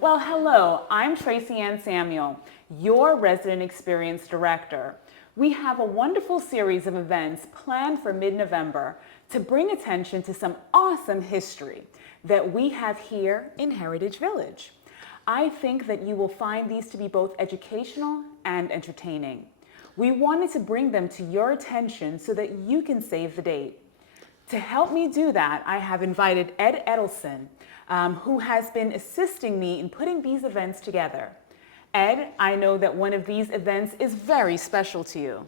Well, hello, I'm Tracy-Ann Samuel, your Resident Experience Director. We have a wonderful series of events planned for mid-November to bring attention to some awesome history that we have here in Heritage Village. I think that you will find these to be both educational and entertaining. We wanted to bring them to your attention so that you can save the date. To help me do that, I have invited Ed Edelson, who has been assisting me in putting these events together. Ed, I know that one of these events is very special to you.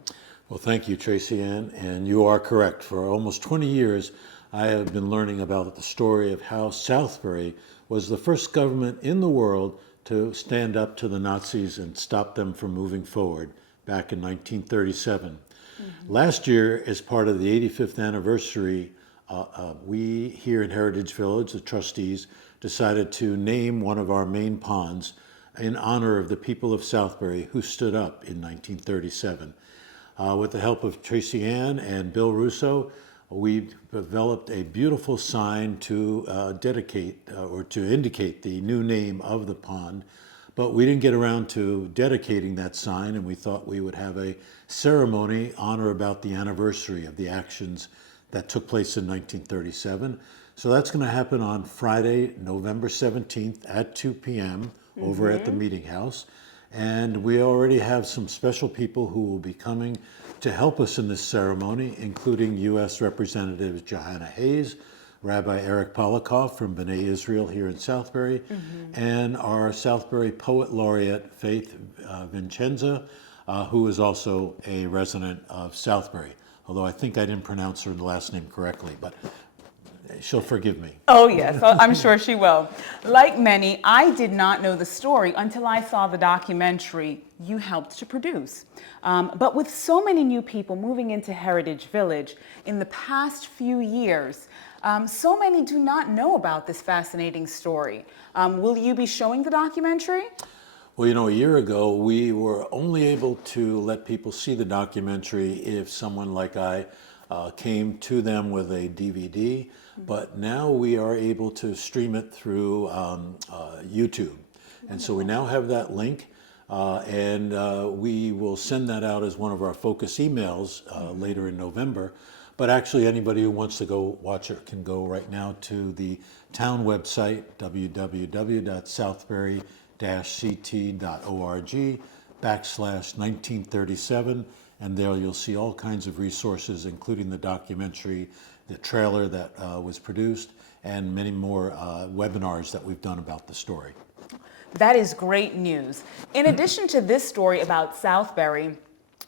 Well, thank you, Tracy-Ann, and you are correct. For almost 20 years, I have been learning about the story of how Southbury was the first government in the world to stand up to the Nazis and stop them from moving forward back in 1937. Last year, as part of the 85th anniversary, we here in Heritage Village, the trustees, decided to name one of our main ponds in honor of the people of Southbury who stood up in 1937. With the help of Tracy-Ann and Bill Russo, we developed a beautiful sign to dedicate or to indicate the new name of the pond. But we didn't get around to dedicating that sign, and we thought we would have a ceremony honor about the anniversary of the actions that took place in 1937. So that's going to happen on Friday, November 17th at 2 p.m. over at the Meeting House. And we already have some special people who will be coming to help us in this ceremony, including U.S. Representatives Johanna Hayes, Rabbi Eric Polikoff from B'nai Israel here in Southbury, and our Southbury Poet Laureate, Faith Vincenza, who is also a resident of Southbury. Although I think I didn't pronounce her last name correctly, but she'll forgive me. Oh yes, I'm sure she will. Like many, I did not know the story until I saw the documentary you helped to produce. But with so many new people moving into Heritage Village in the past few years, so many do not know about this fascinating story. Will you be showing the documentary? Well, you know, a year ago, we were only able to let people see the documentary if someone like I came to them with a DVD, but now we are able to stream it through YouTube. And so we now have that link, and we will send that out as one of our focus emails later in November. But actually, anybody who wants to go watch it can go right now to the town website, www.southbury-ct.org/1937, and there you'll see all kinds of resources, including the documentary, the trailer that was produced, and many more webinars that we've done about the story. That is great news. In addition to this story about Southbury,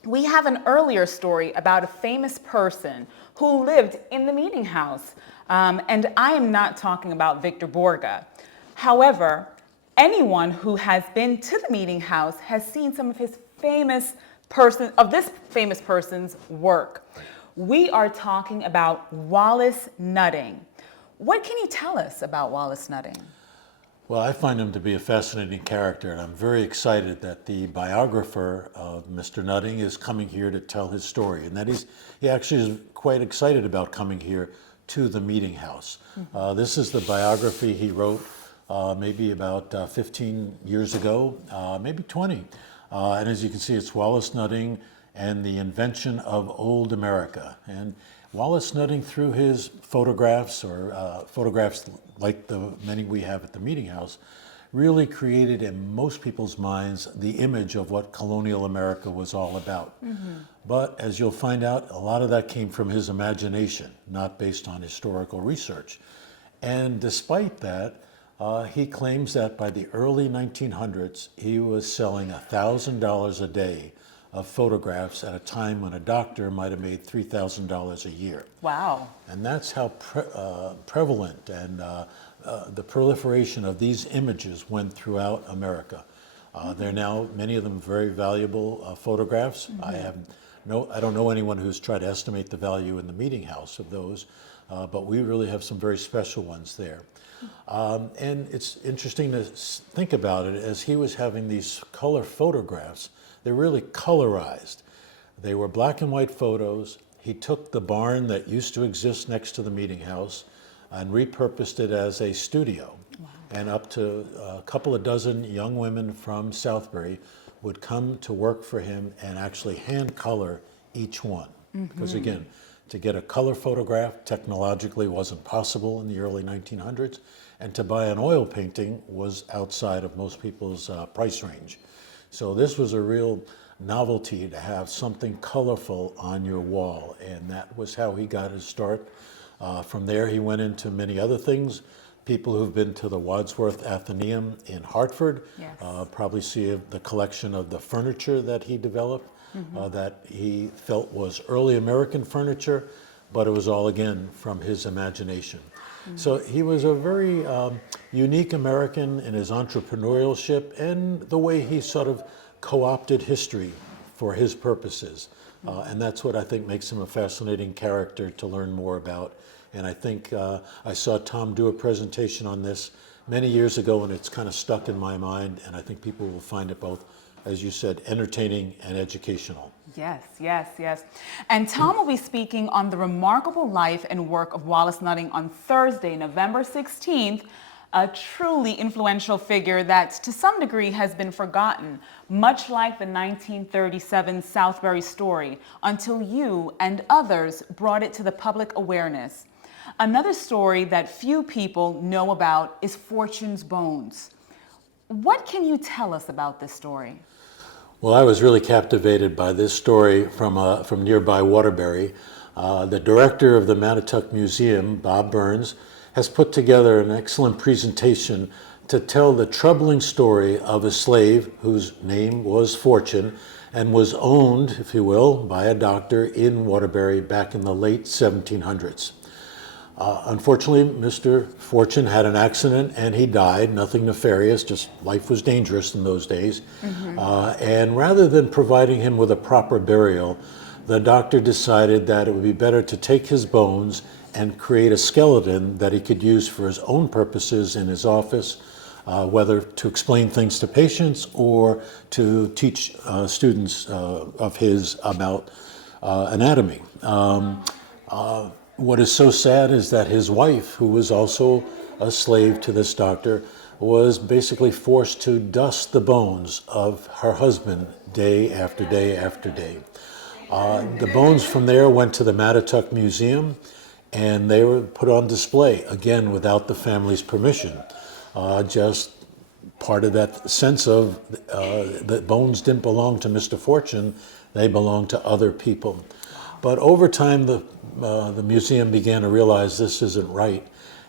we have an earlier story about a famous person who lived in the Meeting House. And I am not talking about Victor Borga. However, anyone who has been to the Meeting House has seen some of this famous person's work. We are talking about Wallace Nutting. What can you tell us about Wallace Nutting? Well, I find him to be a fascinating character, and I'm very excited that the biographer of Mr. Nutting is coming here to tell his story, and that he actually is quite excited about coming here to the Meeting House. This is the biography he wrote maybe about 15 years ago, maybe 20. And as you can see, it's Wallace Nutting and the Invention of Old America. And Wallace Nutting, through his photographs, or photographs like the many we have at the Meeting House, really created in most people's minds the image of what colonial America was all about. But as you'll find out, a lot of that came from his imagination, not based on historical research. And despite that, he claims that by the early 1900s, he was selling $1,000 a day of photographs at a time when a doctor might have made $3,000 a year. Wow. And that's how prevalent and the proliferation of these images went throughout America. They're now, many of them, very valuable photographs. I don't know anyone who's tried to estimate the value in the Meeting House of those, but we really have some very special ones there. And it's interesting to think about it, as he was having these color photographs, they're really colorized. They were black and white photos. He took the barn that used to exist next to the Meeting House, and repurposed it as a studio. Wow. And up to a couple of dozen young women from Southbury would come to work for him and actually hand color each one. Because again, to get a color photograph technologically wasn't possible in the early 1900s, and to buy an oil painting was outside of most people's price range. So this was a real novelty to have something colorful on your wall, and that was how he got his start. From there he went into many other things. People who've been to the Wadsworth Atheneum in Hartford probably see the collection of the furniture that he developed, that he felt was early American furniture, but it was all, again, from his imagination. So he was a very unique American in his entrepreneurship and the way he sort of co-opted history for his purposes. And that's what I think makes him a fascinating character to learn more about. And I think I saw Tom do a presentation on this many years ago, and it's kind of stuck in my mind, and I think people will find it both, as you said, entertaining and educational. Yes, yes, yes. And Tom will be speaking on the remarkable life and work of Wallace Nutting on Thursday, November 16th, a truly influential figure that to some degree has been forgotten, much like the 1937 Southbury story, until you and others brought it to the public awareness. Another story that few people know about is Fortune's Bones. What can you tell us about this story? Well, I was really captivated by this story from nearby Waterbury. The director of the Mattatuck Museum, Bob Burns, has put together an excellent presentation to tell the troubling story of a slave whose name was Fortune and was owned, if you will, by a doctor in Waterbury back in the late 1700s. Unfortunately, Mr. Fortune had an accident and he died, nothing nefarious, just life was dangerous in those days. And rather than providing him with a proper burial, the doctor decided that it would be better to take his bones and create a skeleton that he could use for his own purposes in his office, whether to explain things to patients or to teach students of his about anatomy. What is so sad is that his wife, who was also a slave to this doctor, was basically forced to dust the bones of her husband day after day after day. The bones from there went to the Mattatuck Museum, and they were put on display, again without the family's permission. Just part of that sense of the bones didn't belong to Mr. Fortune, they belonged to other people. But over time, the museum began to realize this isn't right.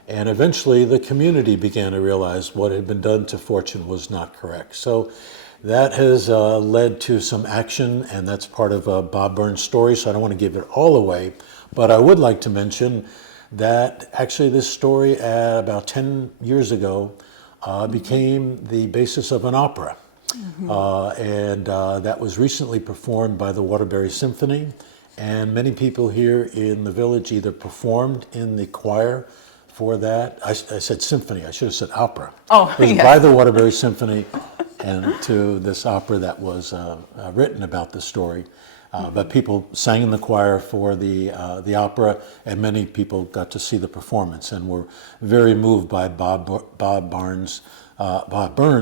And eventually, the community began to realize what had been done to Fortune was not correct. So that has led to some action, and that's part of Bob Burns' story, so I don't want to give it all away. But I would like to mention that actually this story, about 10 years ago, became the basis of an opera. And that was recently performed by the Waterbury Symphony. And many people here in the village either performed in the choir for that. I said symphony, I should have said opera. Oh, it was yes. by the Waterbury Symphony and to this opera that was written about the story. But people sang in the choir for the opera, and many people got to see the performance and were very moved by Bob Burns'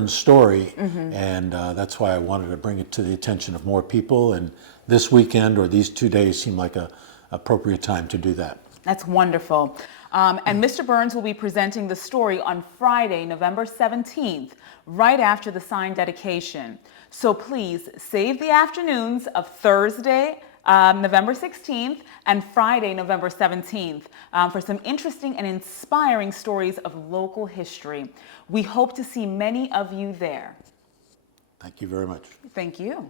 story, and that's why I wanted to bring it to the attention of more people. And this weekend or these 2 days seem like a appropriate time to do that. That's wonderful. And Mr. Burns will be presenting the story on Friday, November 17th, right after the sign dedication. So please save the afternoons of Thursday, November 16th, and Friday, November 17th, for some interesting and inspiring stories of local history. We hope to see many of you there. Thank you very much. Thank you.